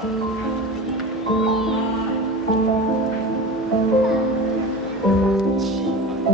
7、8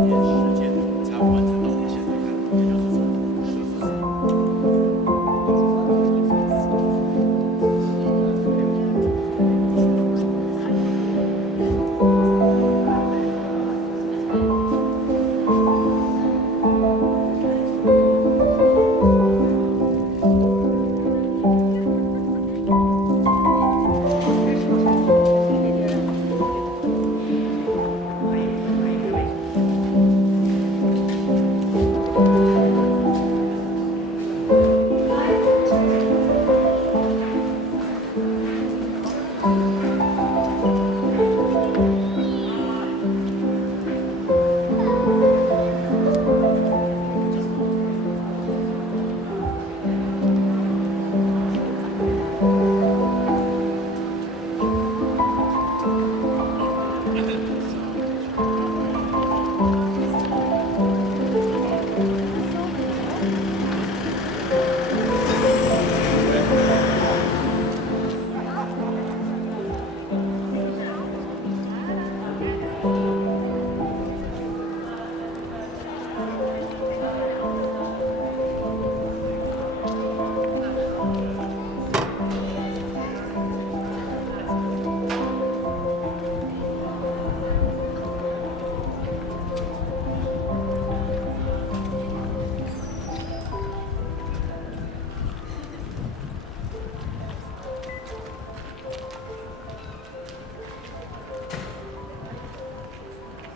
年时间才完成到我们现在看，也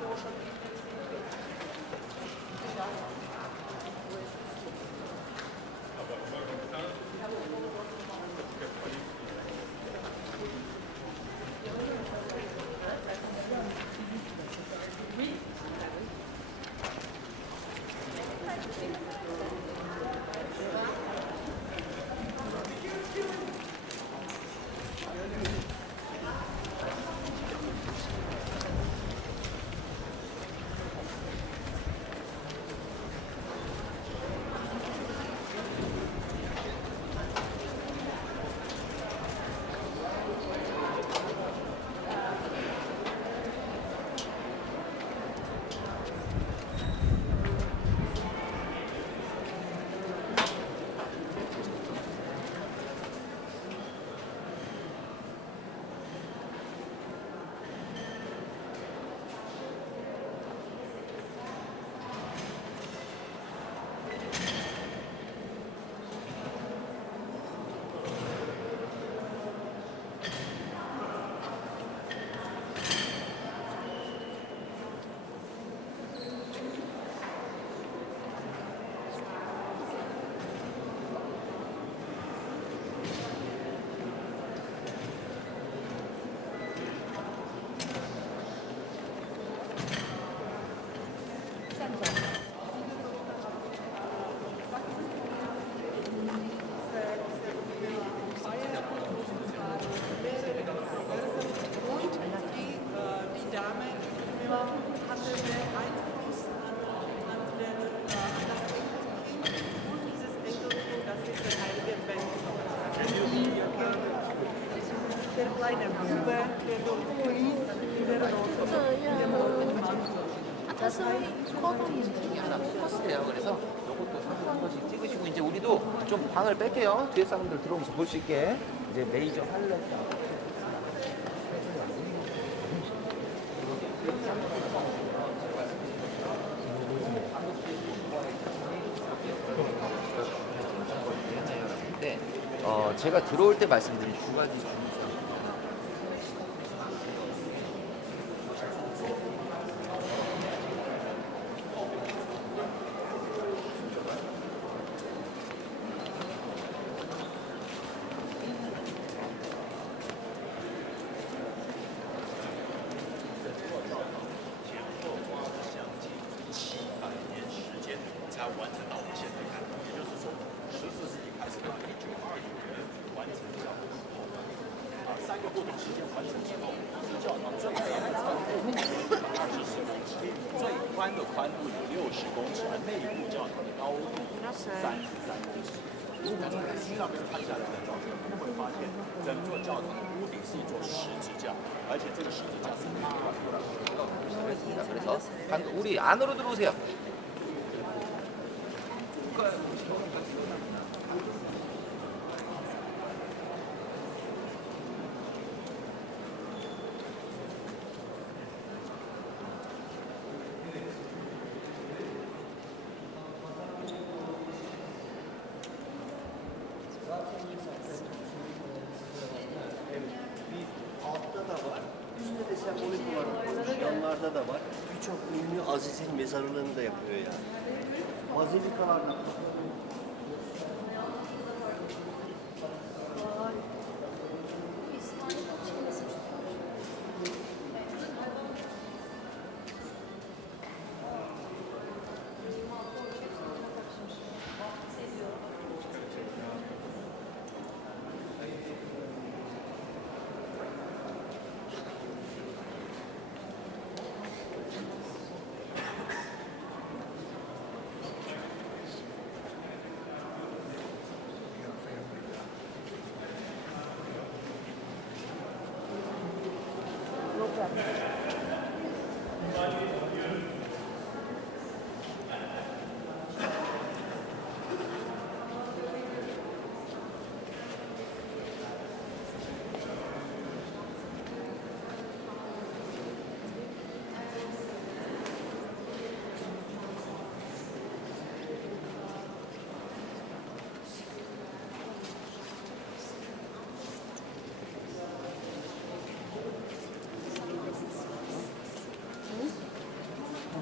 就是说코스예요. 그래서 이것도 사진 한 번씩 찍으시고 이제 우리도 좀 방을 뺄게요. 뒤에 사람들 들어오면서 볼 수 있게 이제 메이저 할래. 제가 들어올 때 말씀드린 두 가지 중요성. 才完成到我们现在看，也就是说14世纪开始到1920年完成教堂之后，3个不同时间完成之后，教堂最长的长度80公尺，最宽的宽度有60公尺，而内部教堂的高度33公尺。如果从上面看下来的照片，我们会发现整座教堂的屋顶是一座十字架，而且这个十字架是没有关的。 그래서 우리 안으로 들어오세요. Altta da var. Üstte de sembolik olarak koymuş. Yanlarda da var. Birçok ünlü Aziz'in mezarlığını da yapıyor yani. Bazilikalarla.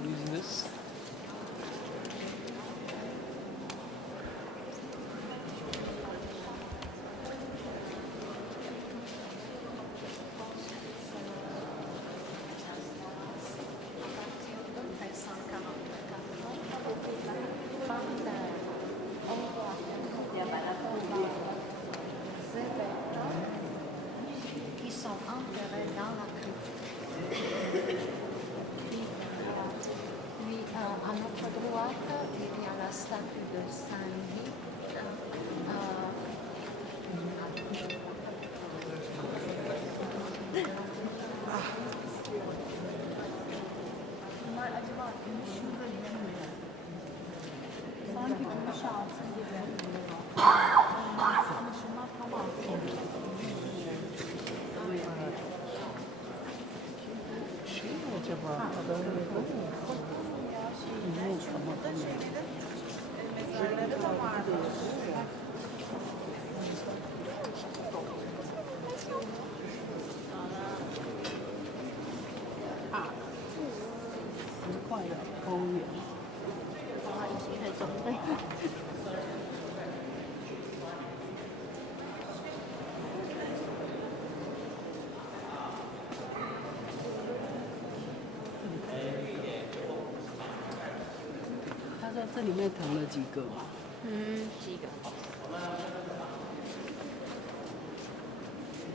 business. Qui sont enterrés dans la crypte. Puis, à notre droite, il y a la statue de Saint-Guy. Bunlar acaba gümüşünde mi? Sanki gümüş altın gibi. Ama şunlar tam altın. Şey mi acaba? Adamın yapıyor mu? Yok ama ben Mezarları da vardı.10块的欧元。啊，以前的总队。他在这里面躺了几个嘛？几个？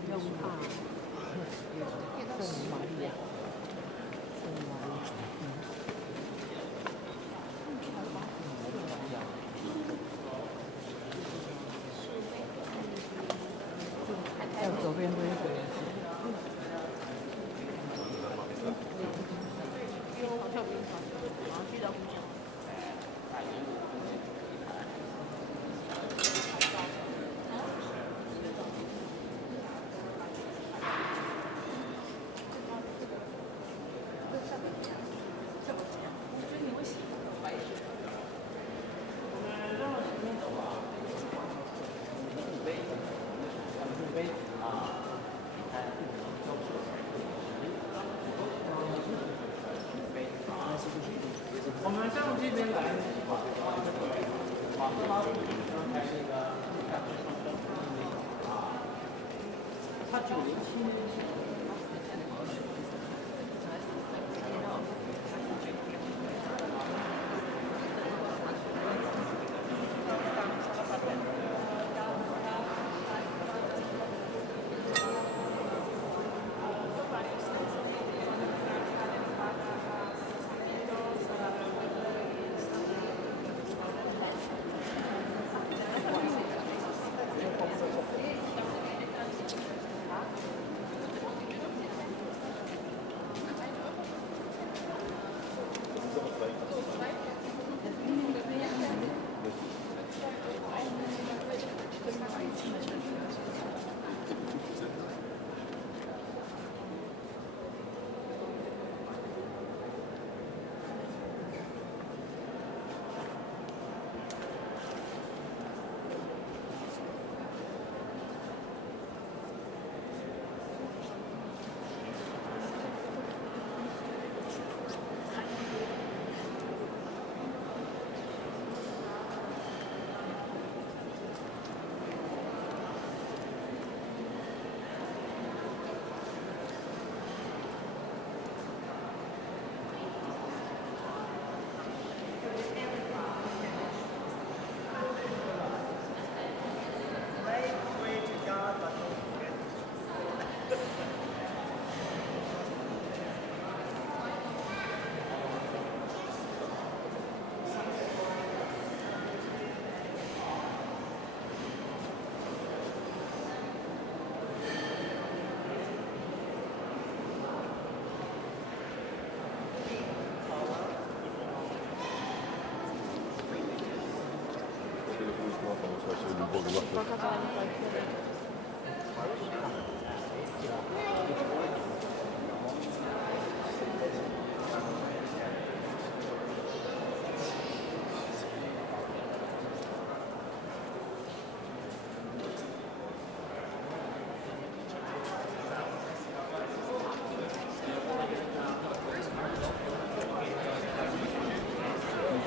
用怕圣玛利亚，圣玛利亚，还有左边这一个也是。我们上这边来。他907年。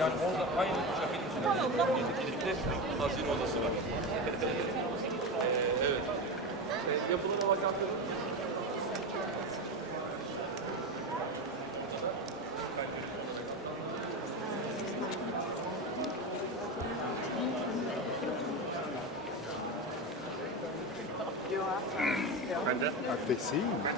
Yani orada aynı kabin içinde hazine odası var. Evet. Yapılır olacak. Accessível.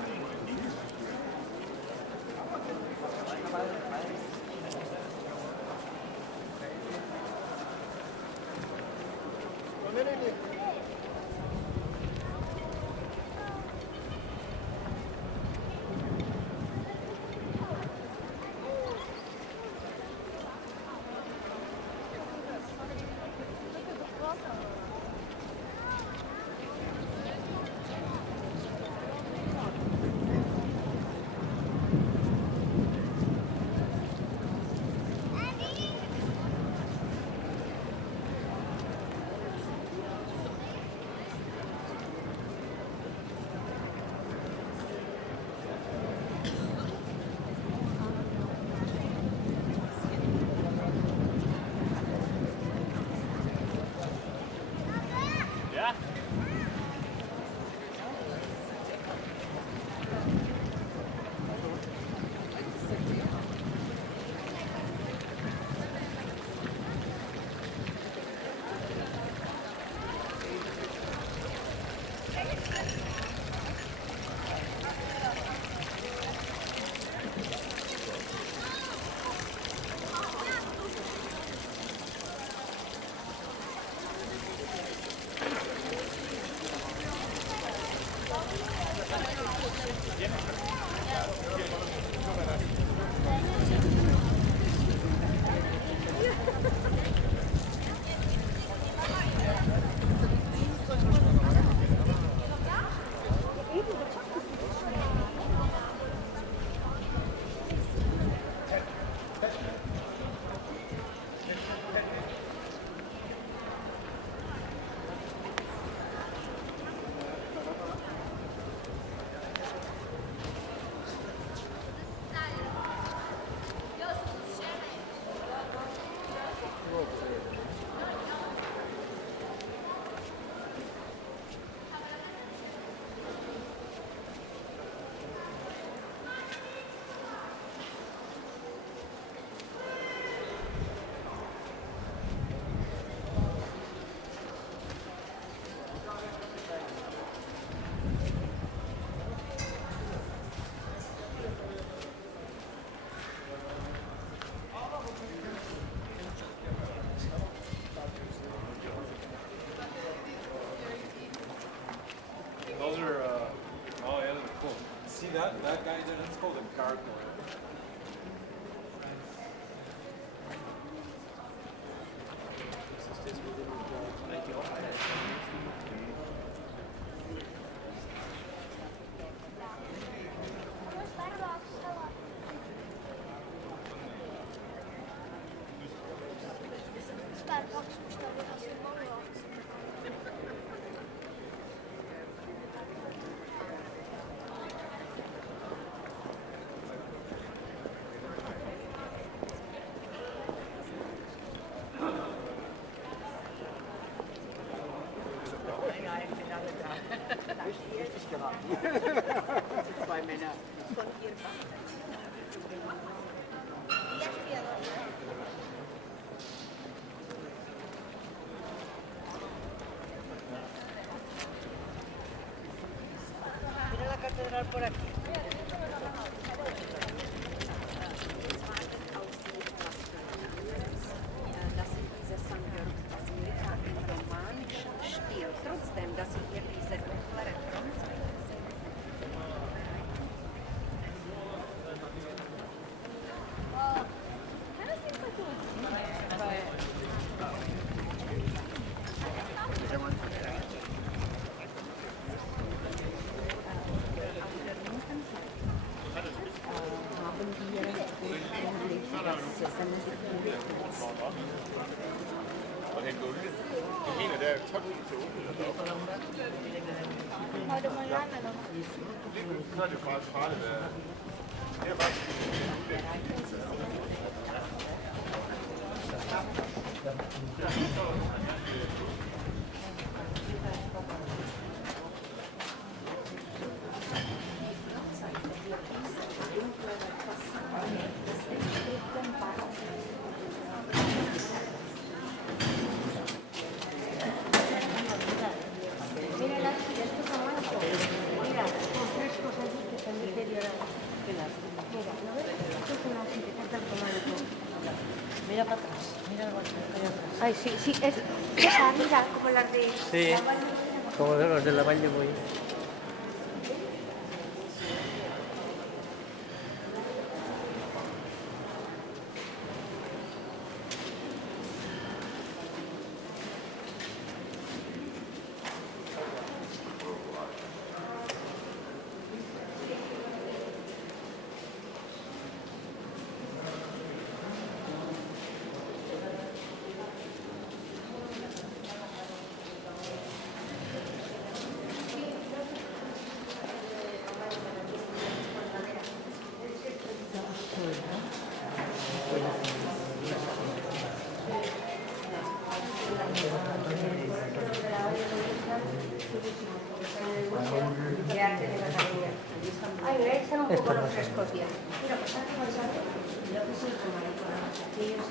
Those are, oh yeah, those are cool. See that guy there, that's called a gargoyle. Zwei Männer. Mira la catedral por aquí. dass sie diese Sankt-Georg-Basilika im romanischen Stil, trotzdem, dass sie hier diese dunklere Bronze Og hente olie. Det mener, der er 12 til olie. Thôi đừng có lát này đâu. Så er det faktisk farligt. Det er faktisk Mira las estos son blancos. Mira, con frescos allí que están deteriorados. Mira, ¿lo ves? Estos son así que están tomando. Mira para atrás, mira algo atrás. Ay, sí, sí, es esa, mira, como las de... Sí, como de los de la Valle Boy. Ay, están un poco los frescos ya. Mira, pues están pensando lo que es el tomaricón. Aquellos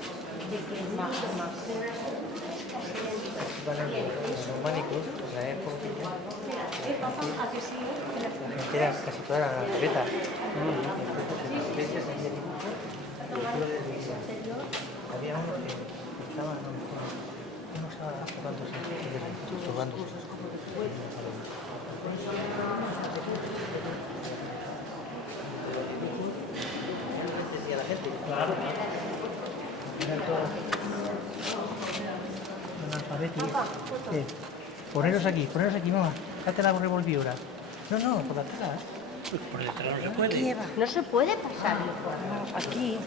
de que más. Románicos, en la época Mira, papá, ¿a que sí? era casi toda la naturaleza. Había uno que estaba, uno estaba tocándose. Decía la gente. Claro. Eran todos analfabetos. Poneros aquí, mamá. Date la revolviora. No, por la cara. Por detrás no se puede. No se puede pasar. Aquí.